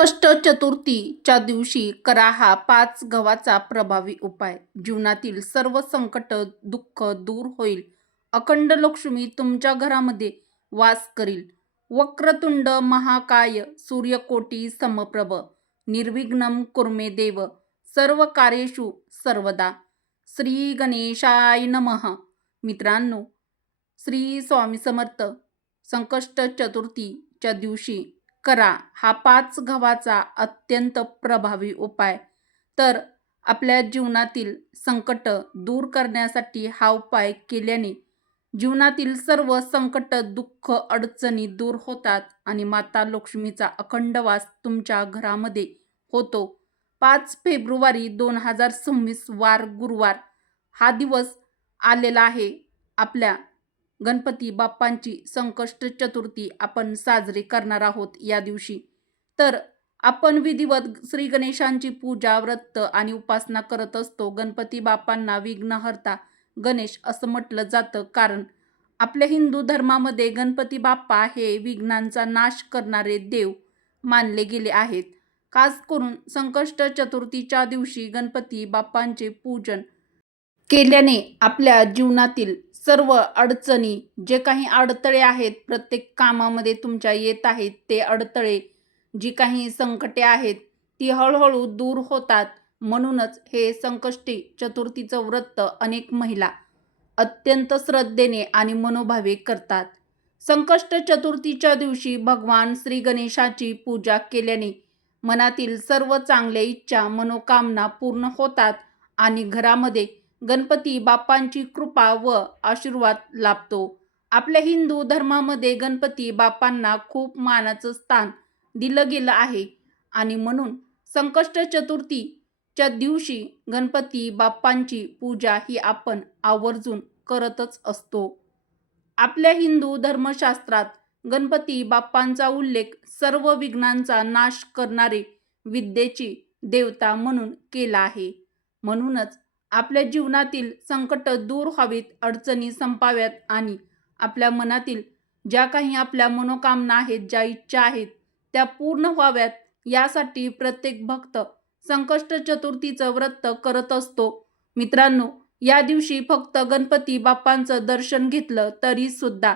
संकष्ट चतुर्थीच्या दिवशी करा हा 5 गव्हाचा प्रभावी उपाय. जीवनातील सर्व संकट, दुःख दूर होईल. अखंड लक्ष्मी तुमच्या घरामध्ये वास करील. वक्रतुंड महाकाय सूर्यकोटी समप्रभ निर्विघ्नं कुर्मे देव सर्व कार्येषु सर्वदा. श्री गणेशाय नमः. मित्रांनो, श्री स्वामी समर्थ. संकष्ट चतुर्थीच्या दिवशी करा हा 5 गव्हाचा अत्यंत प्रभावी उपाय. तर आपल्या जीवनातील संकट दूर करण्यासाठी हा उपाय केल्याने जीवनातील सर्व संकट, दुःख, अडचणी दूर होतात आणि माता लक्ष्मीचा अखंड वास तुमच्या घरामध्ये होतो. 5 फेब्रुवारी 2026 वार गुरुवार हा दिवस आलेला आहे. आपल्या गणपती बाप्पांची संकष्ट चतुर्थी आपण साजरी करणार आहोत या दिवशी. तर आपण विधिवत श्री गणेशांची पूजा, व्रत आणि उपासना करत असतो. गणपती बाप्पांना विघ्नहर्ता गणेश असं म्हटलं जातं, कारण आपल्या हिंदू धर्मामध्ये गणपती बाप्पा हे विघ्नांचा नाश करणारे देव मानले गेले आहेत. खास करून संकष्ट चतुर्थीच्या दिवशी गणपती बाप्पांचे पूजन केल्याने आपल्या जीवनातील सर्व अडचणी, जे काही अडथळे आहेत, प्रत्येक कामामध्ये तुमच्या येत आहेत, ते अडथळे, जी काही संकटे आहेत, ती हळूहळू दूर होतात. म्हणूनच हे संकष्टी चतुर्थीचं व्रत अनेक महिला अत्यंत श्रद्धेने आणि मनोभावे करतात. संकष्ट चतुर्थीच्या दिवशी भगवान श्री गणेशाची पूजा केल्याने मनातील सर्व चांगल्या इच्छा, मनोकामना पूर्ण होतात आणि घरामध्ये गणपती बाप्पांची कृपा व आशीर्वाद लाभतो. आपल्या हिंदू धर्मामध्ये गणपती बाप्पांना खूप मानाचं स्थान दिलं गेलं आहे आणि म्हणून संकष्ट चतुर्थीच्या दिवशी गणपती बाप्पांची पूजा ही आपण आवर्जून करतच असतो. आपल्या हिंदू धर्मशास्त्रात गणपती बाप्पांचा उल्लेख सर्व विघ्नांचा नाश करणारे, विद्येची देवता म्हणून केला आहे. म्हणूनच आपल्या जीवनातील संकट दूर व्हावीत, अडचणी संपाव्यात आणि आपल्या मनातील ज्या काही आपल्या मनोकामना आहेत, ज्या इच्छा आहेत, त्या पूर्ण व्हाव्यात, यासाठी प्रत्येक भक्त संकष्ट चतुर्थीचं व्रत करत असतो. मित्रांनो, या दिवशी फक्त गणपती बाप्पांचं दर्शन घेतलं तरी सुद्धा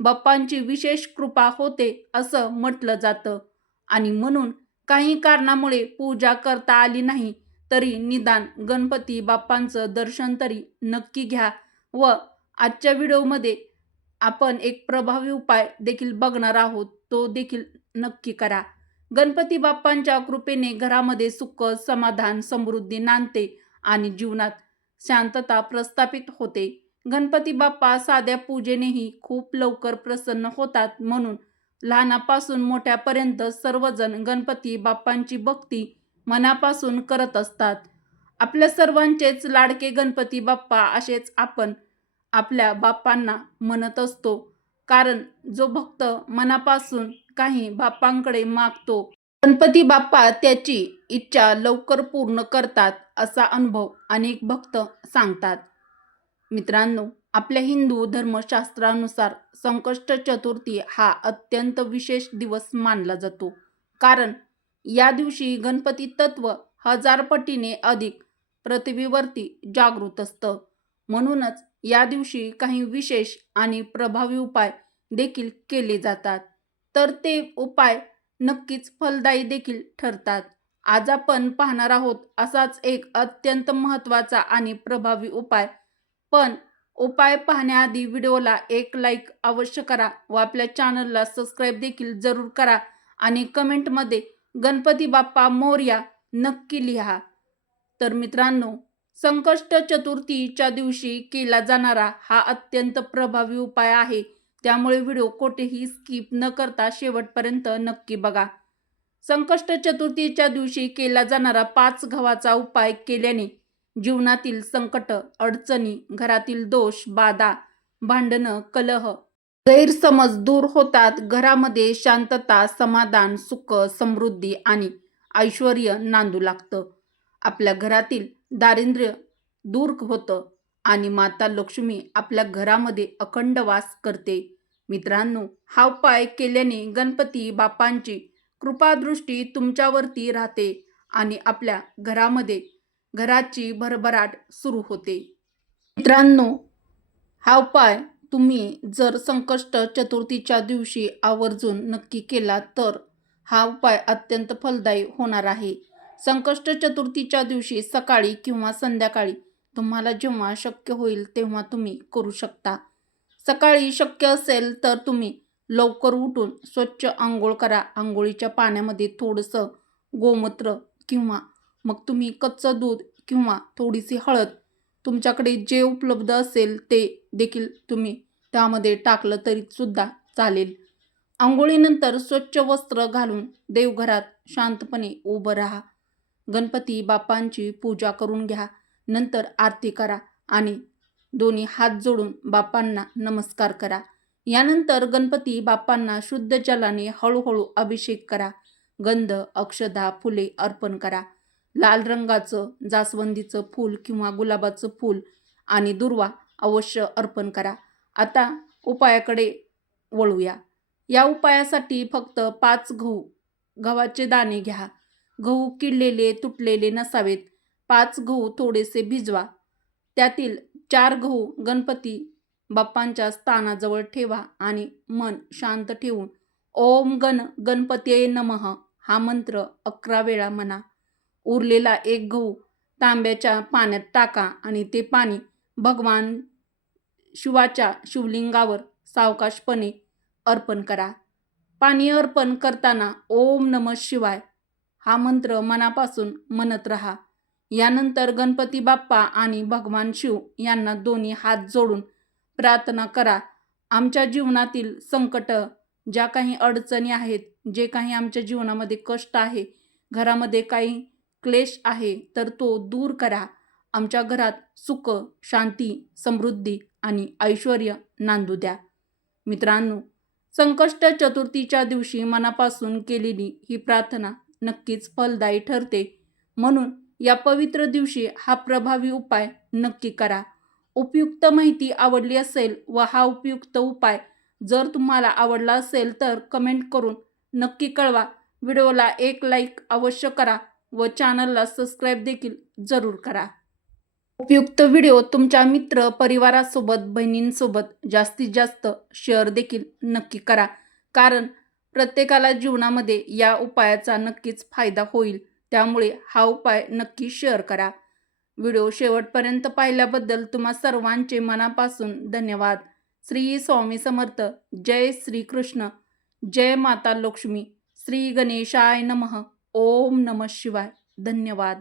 बाप्पांची विशेष कृपा होते असं म्हटलं जातं आणि म्हणून काही कारणामुळे पूजा करता आली नाही तरी निदान गणपती बाप्पांचं दर्शन तरी नक्की घ्या. व आजच्या व्हिडिओमध्ये आपण एक प्रभावी उपाय देखील बघणार आहोत, तो देखील नक्की करा. गणपती बाप्पांच्या कृपेने घरामध्ये सुख, समाधान, समृद्धी नांदते आणि जीवनात शांतता प्रस्थापित होते. गणपती बाप्पा साध्या पूजेनेही खूप लवकर प्रसन्न होतात. म्हणून लहानापासून मोठ्यापर्यंत सर्वजण गणपती बाप्पांची भक्ती मनापासून करत असतात. आपल्या सर्वांचेच लाडके गणपती बाप्पा असेच आपण आपल्या बाप्पांना म्हणत असतो, कारण जो भक्त मनापासून काही बाप्पांकडे मागतो, गणपती बाप्पा त्याची इच्छा लवकर पूर्ण करतात असा अनुभव अनेक भक्त सांगतात. मित्रांनो, आपल्या हिंदू धर्मशास्त्रानुसार संकष्ट चतुर्थी हा अत्यंत विशेष दिवस मानला जातो, कारण या दिवशी गणपती तत्व 1000 पटीने अधिक पृथ्वीवरती जागृत असतं. म्हणूनच या दिवशी काही विशेष आणि प्रभावी उपाय देखील केले जातात. तर ते उपाय नक्कीच फलदायी देखील ठरतात. आज आपण पाहणार आहोत असाच एक अत्यंत महत्त्वाचा आणि प्रभावी उपाय. पण उपाय पाहण्याआधी व्हिडिओला एक लाईक अवश्य करा व आपल्या चॅनलला सबस्क्राईब देखील जरूर करा आणि कमेंटमध्ये गणपती बाप्पा मोरया नक्की लिहा. तर मित्रांनो, संकष्ट चतुर्थीच्या दिवशी केला जाणारा हा अत्यंत प्रभावी उपाय आहे, त्यामुळे व्हिडिओ कोठेही स्किप न करता शेवटपर्यंत नक्की बघा. संकष्ट चतुर्थीच्या दिवशी केला जाणारा 5 गव्हाचा उपाय केल्याने जीवनातील संकट, अडचणी, घरातील दोष, बाधा, भांडणं, कलह, गैरसमज दूर होतात. घरामध्ये शांतता, समाधान, सुख, समृद्धी आणि ऐश्वर्य नांदू लागतं. आपल्या घरातील दारिद्र्य दूर होतं आणि माता लक्ष्मी आपल्या घरामध्ये अखंड वास करते. मित्रांनो, हा उपाय केल्याने गणपती बाप्पांची कृपादृष्टी तुमच्यावरती राहते आणि आपल्या घराची भरभराट सुरू होते. मित्रांनो, हा उपाय तुम्ही जर संकष्ट चतुर्थीच्या दिवशी आवर्जून नक्की केला तर हा उपाय अत्यंत फलदायी होणार आहे. संकष्ट चतुर्थीच्या दिवशी सकाळी किंवा संध्याकाळी तुम्हाला जेव्हा शक्य होईल तेव्हा तुम्ही करू शकता. सकाळी शक्य असेल तर तुम्ही लवकर उठून स्वच्छ अंघोळ करा. अंघोळीच्या पाण्यामध्ये थोडंसं गोमूत्र किंवा मग तुम्ही कच्चं दूध किंवा थोडीशी हळद, तुमच्याकडे जे उपलब्ध असेल ते देखील तुम्ही त्यामध्ये टाकलं तरी सुद्धा चालेल. अंघोळीनंतर स्वच्छ वस्त्र घालून देवघरात शांतपणे उभं राहा. गणपती बाप्पांची पूजा करून घ्या. नंतर आरती करा आणि दोन्ही हात जोडून बाप्पांना नमस्कार करा. यानंतर गणपती बाप्पांना शुद्ध जलाने हळूहळू अभिषेक करा. गंध, अक्षदा, फुले अर्पण करा. लाल रंगाचं जास्वंदीचं फूल किंवा गुलाबाचं फूल आणि दुर्वा अवश्य अर्पण करा. आता उपायाकडे वळूया. या उपायासाठी फक्त 5 गव्हाचे दाणे घ्या. गहू किडलेले तुटलेले नसावेत. 5 गहू थोडेसे भिजवा. त्यातील 4 गहू गणपती बाप्पांच्या स्थानाजवळ ठेवा आणि मन शांत ठेवून ओम गणपतये नमः हा मंत्र 11 वेळा म्हणा. उरलेला 1 गहू तांब्याच्या पाण्यात टाका आणि ते पाणी भगवान शिवाच्या शिवलिंगावर सावकाशपणे अर्पण करा. पाणी अर्पण करताना ओम नमः शिवाय हा मंत्र मनापासून म्हणत राहा. यानंतर गणपती बाप्पा आणि भगवान शिव यांना दोन्ही हात जोडून प्रार्थना करा. आमच्या जीवनातील संकट, ज्या काही अडचणी आहेत, जे काही आमच्या जीवनामध्ये कष्ट आहे, घरामध्ये काही क्लेश आहे, तर तो दूर करा. आमच्या घरात सुख, शांती, समृद्धी आणि ऐश्वर्य नांदू द्या. मित्रांनो, संकष्ट चतुर्थीच्या दिवशी मनापासून केलेली ही प्रार्थना नक्कीच फलदायी ठरते. म्हणून या पवित्र दिवशी हा प्रभावी उपाय नक्की करा. उपयुक्त माहिती आवडली असेल व हा उपयुक्त उपाय जर तुम्हाला आवडला असेल तर कमेंट करून नक्की कळवा. व्हिडिओला एक लाईक अवश्य करा व चॅनलला सबस्क्राईब देखील जरूर करा. उपयुक्त व्हिडिओ तुमच्या मित्र परिवारासोबत, बहिणींसोबत जास्तीत जास्त शेअर देखील नक्की करा. कारण प्रत्येकाला जीवनामध्ये या उपायाचा नक्कीच फायदा होईल. त्यामुळे हा उपाय नक्की शेअर करा. व्हिडिओ शेवटपर्यंत पाहिल्याबद्दल तुम्हा सर्वांचे मनापासून धन्यवाद. श्री स्वामी समर्थ. जय श्री कृष्ण. जय माता लक्ष्मी. श्री गणेशाय नमः. ओम नमः शिवाय. धन्यवाद.